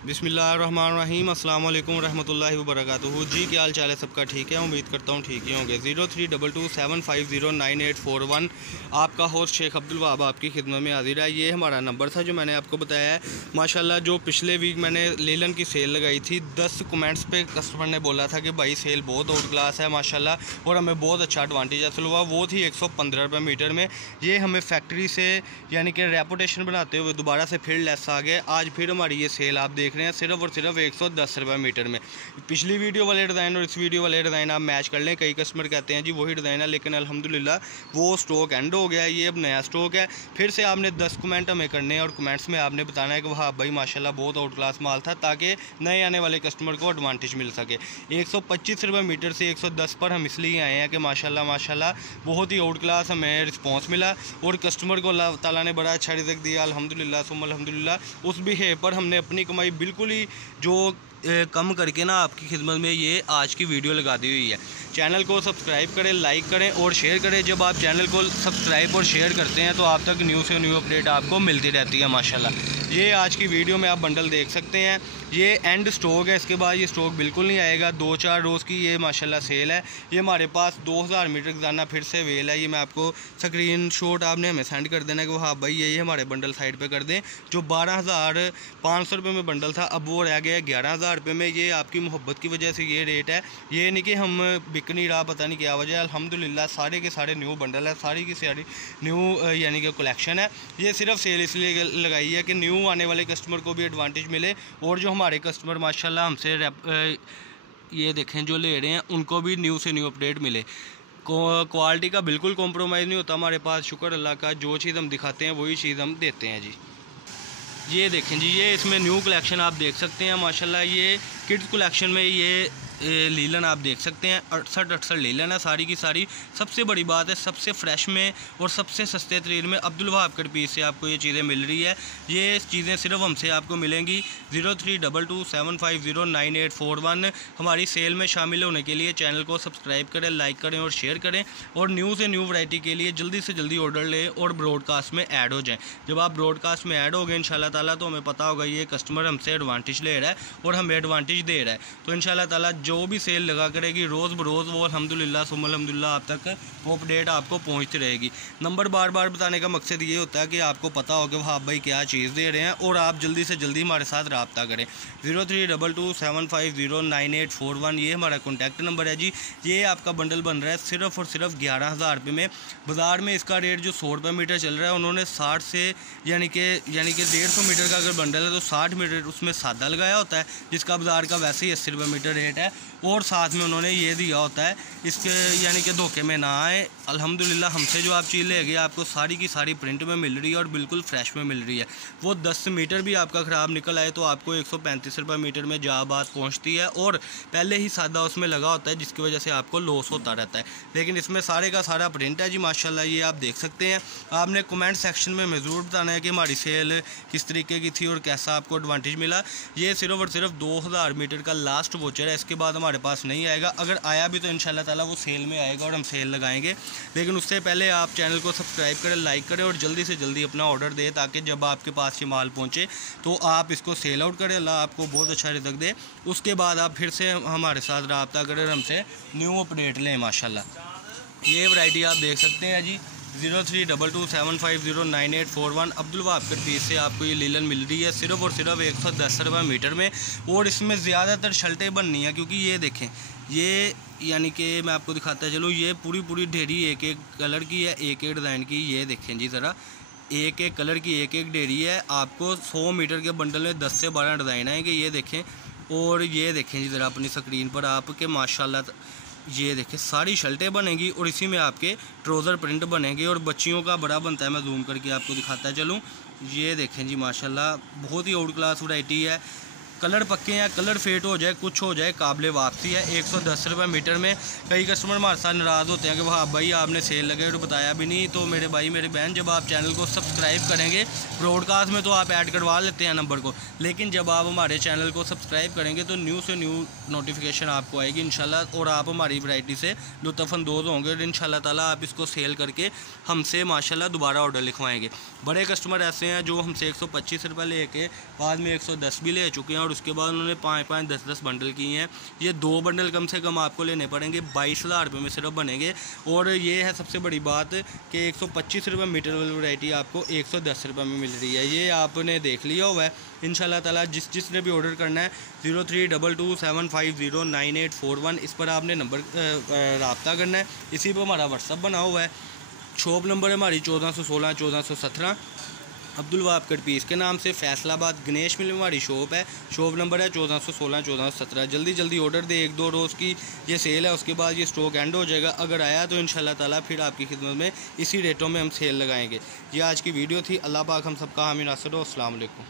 बिस्मिल्लाहिर्रहमानिर्रहीम, अस्सलाम वालेकुम रहमतुल्लाहि व बरकातुहू। जी क्या हाल चाल है सबका? ठीक है, उम्मीद करता हूँ ठीक ही होंगे। 032275099841 आपका होस्ट शेख अब्दुल वहाब आपकी खिदमत में हाजिर है। ये हमारा नंबर था जो मैंने आपको बताया है। माशाल्लाह जो पिछले वीक मैंने लीलन की सेल लगाई थी, 10 कमेंट्स पे कस्टमर ने बोला था कि भाई सेल बहुत आउट क्लास है माशाल्लाह और हमें बहुत अच्छा एडवांटेज हासिल हुआ। वो थी 115 रुपये मीटर में। ये हमें फैक्ट्री से यानी कि रेपुटेशन बनाते हुए दोबारा से फिर लेस आ गए। आज फिर हमारी ये सेल आप देख रहे हैं सिर्फ और सिर्फ 110 रुपये मीटर में। पिछली वीडियो वाले डिज़ाइन और इस वीडियो वाले डिज़ाइन आप मैच कर लें। कई कस्टमर कहते हैं जी वही डिज़ाइन है, लेकिन अल्हम्दुलिल्लाह वो स्टॉक एंड हो गया है, ये अब नया स्टॉक है। फिर से आपने 10 कमेंट हमें करने हैं और कमेंट्स में आपने बताना है कि वहाँ भाई माशाल्लाह बहुत आउट क्लास माल था, ताकि नए आने वाले कस्टमर को एडवांटेज मिल सके। 125 रुपये मीटर से 110 पर हम इसलिए आए हैं कि माशाल्लाह बहुत ही आउट क्लास हमें रिस्पॉन्स मिला और कस्टमर को अल्लाह ताला ने बड़ा अच्छा रिज़्क दिया अल्हम्दुलिल्लाह सुम्मा अल्हम्दुलिल्लाह। उस बिहेव पर हमने अपनी कमाई बिल्कुल ही जो कम करके ना आपकी खिदमत में ये आज की वीडियो लगा दी हुई है। चैनल को सब्सक्राइब करें, लाइक करें और शेयर करें। जब आप चैनल को सब्सक्राइब और शेयर करते हैं तो आप तक न्यू से न्यू अपडेट आपको मिलती रहती है माशाल्लाह। ये आज की वीडियो में आप बंडल देख सकते हैं, ये एंड स्टॉक है। इसके बाद ये स्टॉक बिल्कुल नहीं आएगा। 2-4 रोज़ की ये माशाल्लाह सेल है। ये हमारे पास 2000 मीटर खजाना फिर से अवेल है। ये मैं आपको स्क्रीन शॉट आपने हमें सेंड कर देना कि हाँ भाई ये हमारे बंडल साइड पे कर दें। जो 12,500 रुपये में बंडल था अब वो रह गया 11,000 रुपये में। ये आपकी मोहब्बत की वजह से ये रेट है, ये नहीं कि हम बिक नहीं रहा, पता नहीं क्या वजह है। अल्हम्दुलिल्लाह सारे के सारे न्यू बंडल है, सारी की सारी न्यू यानी कि कलेक्शन है। ये सिर्फ सेल इसलिए लगाई है कि न्यू आने वाले कस्टमर को भी एडवांटेज मिले और जो हमारे कस्टमर माशाल्लाह हमसे ये देखें जो ले रहे हैं उनको भी न्यू से न्यू अपडेट मिले। क्वालिटी का बिल्कुल कॉम्प्रोमाइज़ नहीं होता हमारे पास, शुक्र अल्लाह का। जो चीज़ हम दिखाते हैं वही चीज़ हम देते हैं जी। ये देखें जी, ये इसमें न्यू कलेक्शन आप देख सकते हैं माशाल्लाह। ये किड्स कलेक्शन में ये लीलन आप देख सकते हैं, 68 लीलन है सारी की सारी। सबसे बड़ी बात है सबसे फ्रेश में और सबसे सस्ते तरीन में अब्दुल वहाब के पीस से आपको ये चीज़ें मिल रही है। ये चीज़ें सिर्फ हमसे आपको मिलेंगी। 032275099841 हमारी सेल में शामिल होने के लिए चैनल को सब्सक्राइब करें, लाइक करें और शेयर करें और न्यू से न्यू वैरायटी के लिए जल्दी से जल्दी ऑर्डर लें और ब्रॉडकास्ट में ऐड हो जाएँ। जब आप ब्रॉडकास्ट में ऐड हो गए इंशाल्लाह ताला तो हमें पता होगा ये कस्टमर हमसे एडवांटेज ले रहा है और हमें एडवांटेज दे रहा है। तो इंशाल्लाह ताला जो भी सेल लगा करेगी रोज़ बरोज़ वो अल्हम्दुलिल्लाह सुम्मा अल्हम्दुलिल्लाह आप तक वो अपडेट आपको पहुंचती रहेगी। नंबर बार बार बताने का मकसद ये होता है कि आपको पता हो कि हाँ भाई क्या चीज़ दे रहे हैं और आप जल्दी से जल्दी हमारे साथ रब्ता करें। 032275099841 ये हमारा कॉन्टैक्ट नंबर है जी। ये आपका बंडल बन रहा है सिर्फ और सिर्फ 11,000 रुपये में। बाज़ार में इसका रेट जो 100 रुपये मीटर चल रहा है, उन्होंने 60 से यानी कि 150 मीटर का अगर बंडल है तो 60 मीटर उसमें सादा लगाया होता है, जिसका बाज़ार का वैसे ही 80 रुपये मीटर रेट है। और साथ में उन्होंने ये दिया होता है इसके यानी कि धोखे में ना आए। अल्हम्दुलिल्लाह हमसे जो आप चीज़ ले गए आपको सारी की सारी प्रिंट में मिल रही है और बिल्कुल फ्रेश में मिल रही है। वो 10 मीटर भी आपका ख़राब निकल आए तो आपको 135 रुपये मीटर में जहाँ बात पहुँचती है और पहले ही सादा उसमें लगा होता है, जिसकी वजह से आपको लॉस होता रहता है। लेकिन इसमें सारे का सारा प्रिंट है जी माशाल्लाह। ये आप देख सकते हैं। आपने कमेंट सेक्शन में ज़रूर बताना है कि हमारी सेल किस तरीके की थी और कैसा आपको एडवांटेज मिला। ये सिर्फ और सिर्फ 2000 मीटर का लास्ट वोचर है, इसके बाद हमारे पास नहीं आएगा। अगर आया भी तो इंशाल्लाह ताला वो सेल में आएगा और हम सेल लगाएंगे। लेकिन उससे पहले आप चैनल को सब्सक्राइब करें, लाइक करें और जल्दी से जल्दी अपना ऑर्डर दें, ताकि जब आपके पास ये माल पहुंचे तो आप इसको सेल आउट करें, अल्लाह आपको बहुत अच्छा रिज़्क दे। उसके बाद आप फिर से हमारे साथ रब्ता करें, हमसे न्यू अपडेट लें माशाल्लाह। ये वैरायटी आप देख सकते हैं जी। 032275099841 अब्दुल वहाब के पीस से आपको ये लीलन मिल रही है सिर्फ और सिर्फ 110 रुपये मीटर में। और इसमें ज़्यादातर शर्टें बननी है, क्योंकि ये देखें ये यानी कि मैं आपको दिखाता चलूँ, ये पूरी ढेरी एक एक कलर की है, एक एक डिज़ाइन की। ये देखें जी ज़रा, एक एक कलर की एक एक ढेरी है। आपको 100 मीटर के बंडल में 10 से 12 डिज़ाइन आएंगे। ये देखें और ये देखें जी ज़रा अपनी स्क्रीन पर आपके माशाल्लाह ये देखें सारी शर्टें बनेंगी और इसी में आपके ट्राउज़र प्रिंट बनेंगे और बच्चियों का बड़ा बनता है। मैं जूम करके आपको दिखाता चलूँ। ये देखें जी माशाल्लाह बहुत ही आउट क्लास वैरायटी है। कलर पक्के हैं, कलर फेट हो जाए कुछ हो जाए काबिले वापसी है। 110 रुपये मीटर में। कई कस्टमर हमारे साथ नाराज़ होते हैं कि हाँ भाई आपने सेल लगाई और बताया भी नहीं। तो मेरे भाई मेरी बहन, जब आप चैनल को सब्सक्राइब करेंगे, ब्रॉडकास्ट में तो आप ऐड करवा लेते हैं नंबर को, लेकिन जब आप हमारे चैनल को सब्सक्राइब करेंगे तो न्यू से न्यू नोटिफिकेशन आपको आएगी इंशाल्लाह और आप हमारी वैरायटी से लुत्फ़अंदोज़ होंगे और इंशाल्लाह ताला आप इसको सेल करके हमसे माशाल्लाह दोबारा ऑर्डर लिखवाएंगे। बड़े कस्टमर ऐसे हैं जो हमसे 125 रुपये लेके बाद में 110 भी ले चुके हैं और और उसके बाद उन्होंने 5-5, 10-10 बंडल किए हैं। ये 2 बंडल कम से कम आपको लेने पड़ेंगे, 22,000 रुपये में सिर्फ बनेंगे। और ये है सबसे बड़ी बात कि 125 रुपये मीटर वाली वैरायटी आपको 110 रुपये में मिल रही है। ये आपने देख लिया हुआ है। इंशाल्लाह ताला जिसने भी ऑर्डर करना है 0322750981 इस पर आपने नंबर रब्ता करना है। इसी पर हमारा व्हाट्सअप बना हुआ है। शॉप नंबर है हमारी 1416 1417 अब्दुल वहाब कट पीस के नाम से, फैसलाबाद गणेश मिल में हमारी शॉप है। शॉप नंबर है 1416 1417। जल्दी ऑर्डर दे, 1-2 रोज़ की ये सेल है, उसके बाद ये स्टॉक एंड हो जाएगा। अगर आया तो इंशाल्लाह ताला फिर आपकी खिदमत में इसी रेटों में हम सेल लगाएंगे। ये आज की वीडियो थी। अल्लाह पाक हम सबका हामी नासिर हो। अस्सलाम वालेकुम।